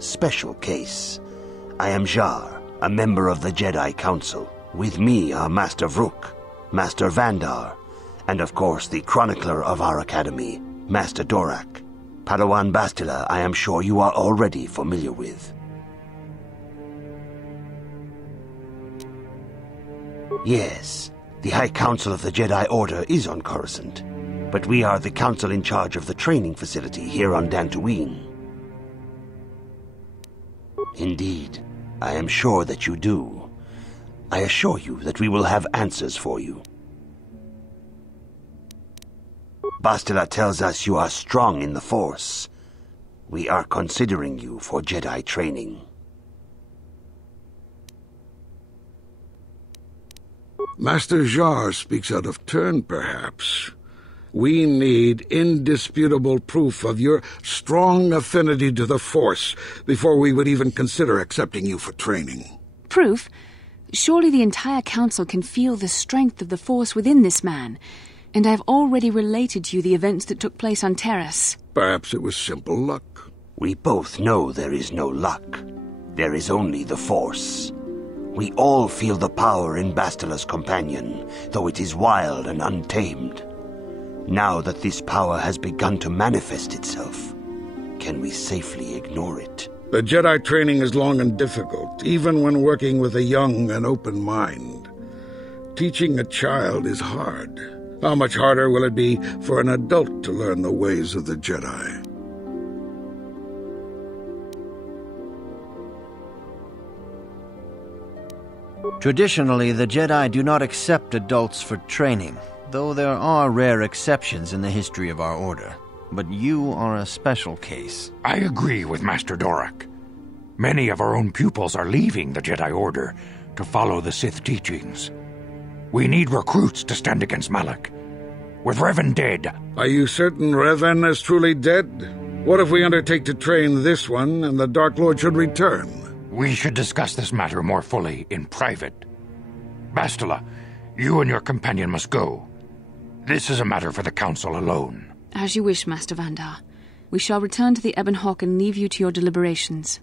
special case. I am Jar, a member of the Jedi Council. With me are Master Vrook, Master Vandar, and of course the chronicler of our academy, Master Dorak. Padawan Bastila, I am sure you are already familiar with. Yes, the High Council of the Jedi Order is on Coruscant, but we are the council in charge of the training facility here on Dantooine. Indeed, I am sure that you do. I assure you that we will have answers for you. Bastila tells us you are strong in the Force. We are considering you for Jedi training. Master Jar speaks out of turn, perhaps. We need indisputable proof of your strong affinity to the Force before we would even consider accepting you for training. Proof? Surely the entire council can feel the strength of the Force within this man, and I've already related to you the events that took place on Terrace. Perhaps it was simple luck. We both know there is no luck. There is only the Force. We all feel the power in Bastila's companion, though it is wild and untamed. Now that this power has begun to manifest itself, can we safely ignore it? The Jedi training is long and difficult, even when working with a young and open mind. Teaching a child is hard. How much harder will it be for an adult to learn the ways of the Jedi? Traditionally, the Jedi do not accept adults for training, though there are rare exceptions in the history of our order. But you are a special case. I agree with Master Dorak. Many of our own pupils are leaving the Jedi Order to follow the Sith teachings. We need recruits to stand against Malak. With Revan dead... Are you certain Revan is truly dead? What if we undertake to train this one and the Dark Lord should return? We should discuss this matter more fully in private. Bastila, you and your companion must go. This is a matter for the Council alone. As you wish, Master Vandar. We shall return to the Ebon Hawk and leave you to your deliberations.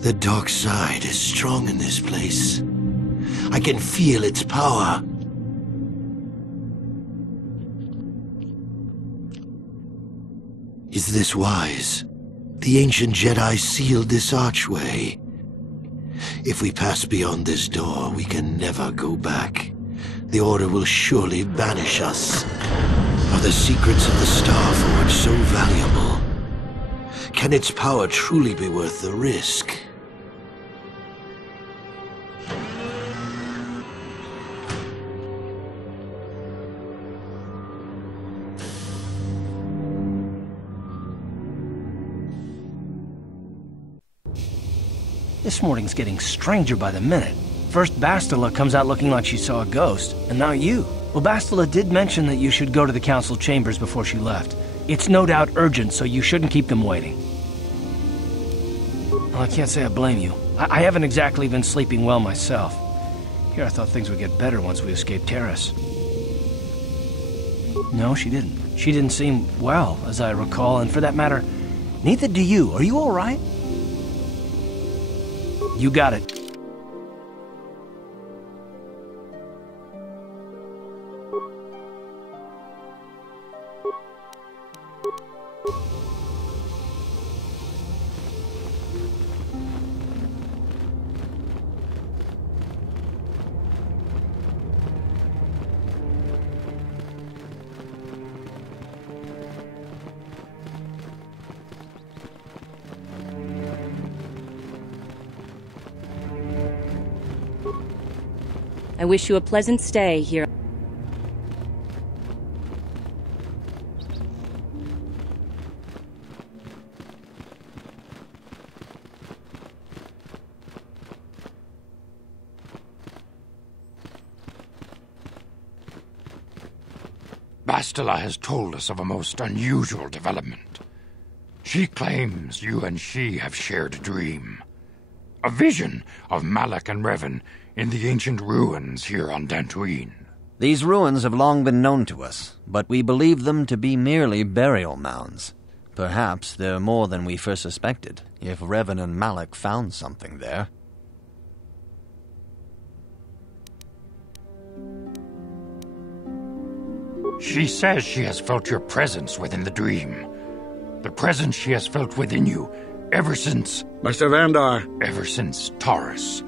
The dark side is strong in this place. I can feel its power. Is this wise? The ancient Jedi sealed this archway. If we pass beyond this door, we can never go back. The Order will surely banish us. Are the secrets of the Star Forge so valuable? Can its power truly be worth the risk? This morning's getting stranger by the minute. First Bastila comes out looking like she saw a ghost, and now you. Well, Bastila did mention that you should go to the council chambers before she left. It's no doubt urgent, so you shouldn't keep them waiting. Well, I can't say I blame you. I haven't exactly been sleeping well myself. Here I thought things would get better once we escaped Terrace. No, she didn't. She didn't seem well, as I recall, and for that matter, neither do you. Are you all right? You got it. I wish you a pleasant stay here. Bastila has told us of a most unusual development. She claims you and she have shared a dream. A vision of Malak and Revan in the ancient ruins here on Dantooine. These ruins have long been known to us, but we believe them to be merely burial mounds. Perhaps they're more than we first suspected, if Revan and Malak found something there. She says she has felt your presence within the dream. The presence she has felt within you ever since... Master Vandar. Ever since Taurus.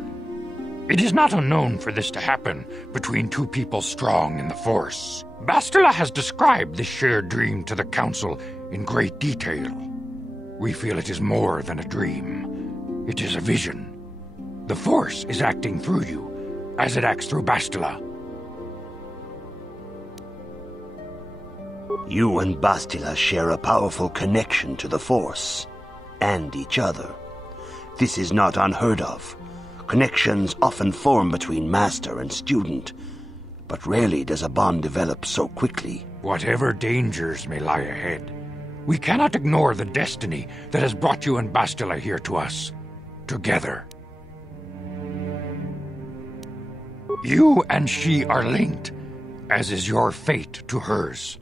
It is not unknown for this to happen between two people strong in the Force. Bastila has described this shared dream to the Council in great detail. We feel it is more than a dream. It is a vision. The Force is acting through you, as it acts through Bastila. You and Bastila share a powerful connection to the Force, and each other. This is not unheard of. Connections often form between master and student, but rarely does a bond develop so quickly. Whatever dangers may lie ahead, we cannot ignore the destiny that has brought you and Bastila here to us, together. You and she are linked, as is your fate to hers.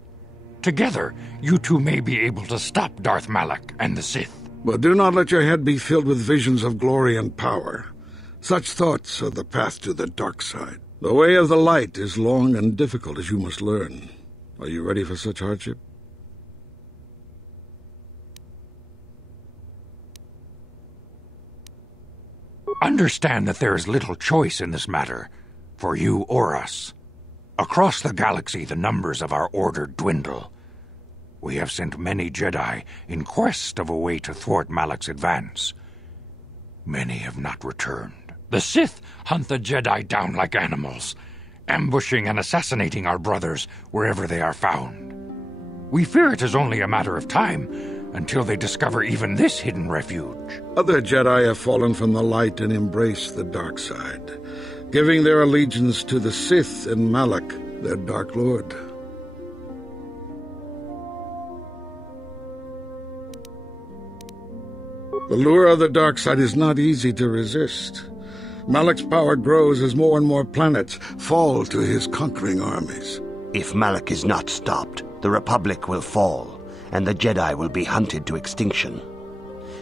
Together, you two may be able to stop Darth Malak and the Sith. But do not let your head be filled with visions of glory and power. Such thoughts are the path to the dark side. The way of the light is long and difficult, as you must learn. Are you ready for such hardship? Understand that there is little choice in this matter, for you or us. Across the galaxy, the numbers of our order dwindle. We have sent many Jedi in quest of a way to thwart Malak's advance. Many have not returned. The Sith hunt the Jedi down like animals, ambushing and assassinating our brothers wherever they are found. We fear it is only a matter of time until they discover even this hidden refuge. Other Jedi have fallen from the light and embraced the dark side, giving their allegiance to the Sith and Malak, their Dark Lord. The lure of the dark side is not easy to resist. Malak's power grows as more and more planets fall to his conquering armies. If Malak is not stopped, the Republic will fall, and the Jedi will be hunted to extinction.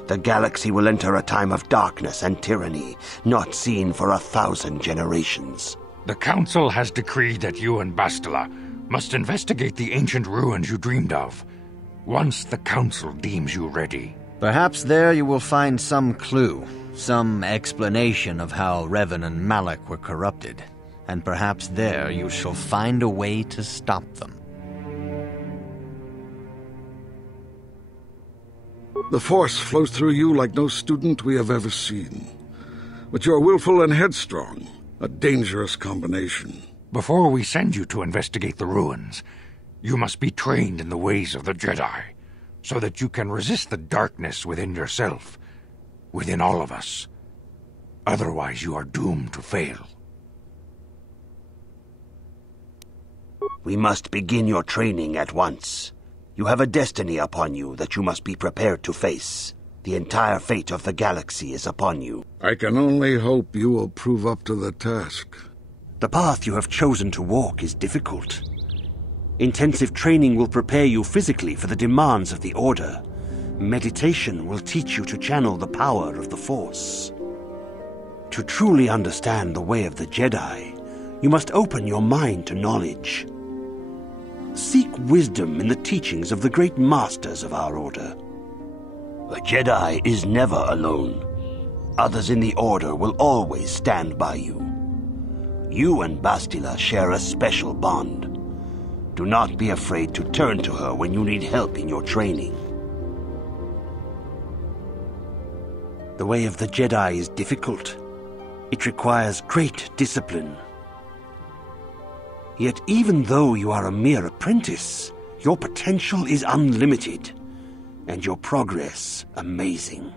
The galaxy will enter a time of darkness and tyranny, not seen for 1,000 generations. The Council has decreed that you and Bastila must investigate the ancient ruins you dreamed of, once the Council deems you ready. Perhaps there you will find some clue, some explanation of how Revan and Malak were corrupted, and perhaps there you shall find a way to stop them. The Force flows through you like no student we have ever seen. But you are willful and headstrong, a dangerous combination. Before we send you to investigate the ruins, you must be trained in the ways of the Jedi, so that you can resist the darkness within yourself, within all of us. Otherwise, you are doomed to fail. We must begin your training at once. You have a destiny upon you that you must be prepared to face. The entire fate of the galaxy is upon you. I can only hope you will prove up to the task. The path you have chosen to walk is difficult. Intensive training will prepare you physically for the demands of the Order. Meditation will teach you to channel the power of the Force. To truly understand the way of the Jedi, you must open your mind to knowledge. Seek wisdom in the teachings of the great masters of our Order. A Jedi is never alone. Others in the Order will always stand by you. You and Bastila share a special bond. Do not be afraid to turn to her when you need help in your training. The way of the Jedi is difficult. It requires great discipline. Yet even though you are a mere apprentice, your potential is unlimited, and your progress amazing.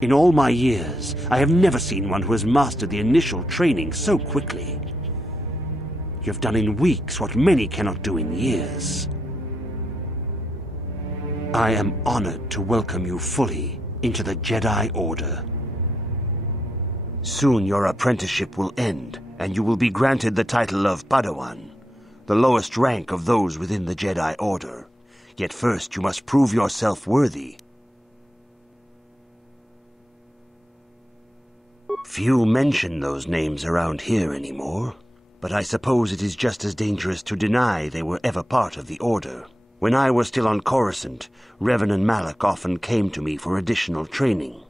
In all my years, I have never seen one who has mastered the initial training so quickly. You have done in weeks what many cannot do in years. I am honored to welcome you fully into the Jedi Order. Soon your apprenticeship will end, and you will be granted the title of Padawan, the lowest rank of those within the Jedi Order. Yet first you must prove yourself worthy. Few mention those names around here anymore, but I suppose it is just as dangerous to deny they were ever part of the Order. When I was still on Coruscant, Revan and Malak often came to me for additional training.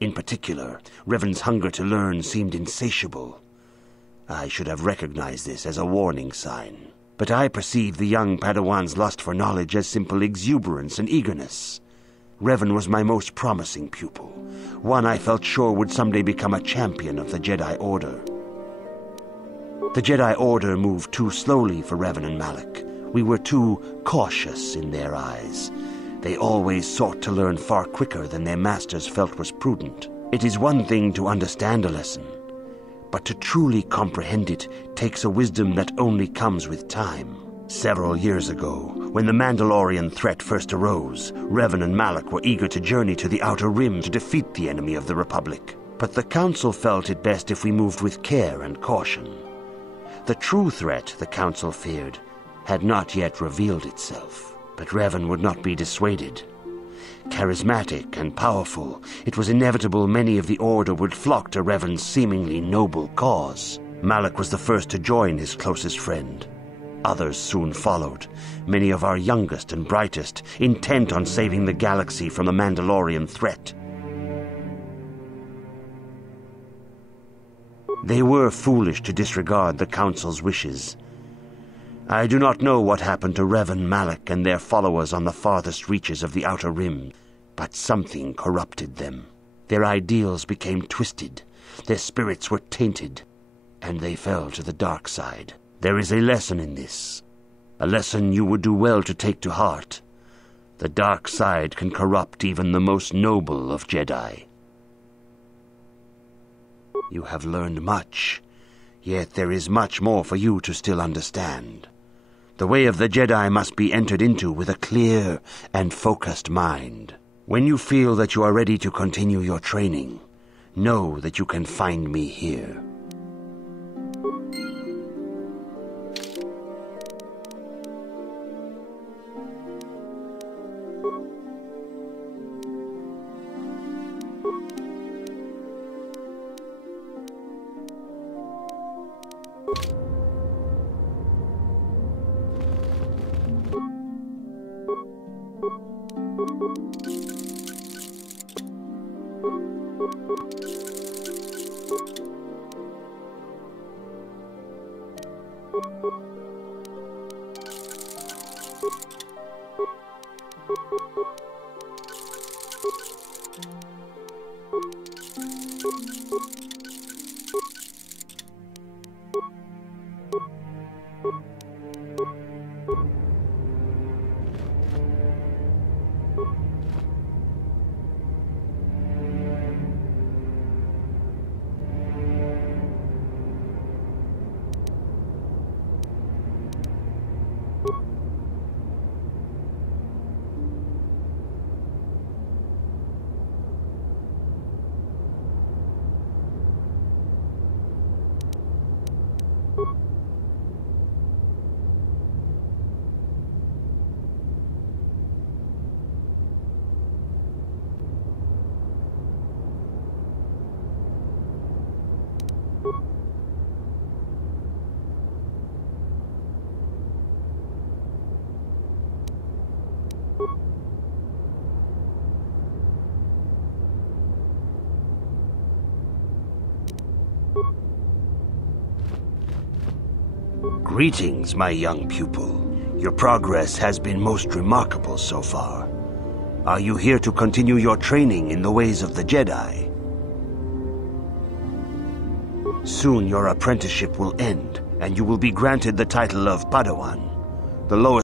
In particular, Revan's hunger to learn seemed insatiable. I should have recognized this as a warning sign. But I perceived the young Padawan's lust for knowledge as simple exuberance and eagerness. Revan was my most promising pupil, one I felt sure would someday become a champion of the Jedi Order. The Jedi Order moved too slowly for Revan and Malak. We were too cautious in their eyes. They always sought to learn far quicker than their masters felt was prudent. It is one thing to understand a lesson, but to truly comprehend it takes a wisdom that only comes with time. Several years ago, when the Mandalorian threat first arose, Revan and Malak were eager to journey to the Outer Rim to defeat the enemy of the Republic. But the Council felt it best if we moved with care and caution. The true threat, the Council feared, had not yet revealed itself. But Revan would not be dissuaded. Charismatic and powerful, it was inevitable many of the Order would flock to Revan's seemingly noble cause. Malak was the first to join his closest friend. Others soon followed, many of our youngest and brightest, intent on saving the galaxy from the Mandalorian threat. They were foolish to disregard the Council's wishes. I do not know what happened to Revan, Malak, and their followers on the farthest reaches of the Outer Rim, but something corrupted them. Their ideals became twisted, their spirits were tainted, and they fell to the dark side. There is a lesson in this, a lesson you would do well to take to heart. The dark side can corrupt even the most noble of Jedi. You have learned much, yet there is much more for you to still understand. The way of the Jedi must be entered into with a clear and focused mind. When you feel that you are ready to continue your training, know that you can find me here. Greetings, my young pupil. Your progress has been most remarkable so far. Are you here to continue your training in the ways of the Jedi? Soon your apprenticeship will end, and you will be granted the title of Padawan, the lowest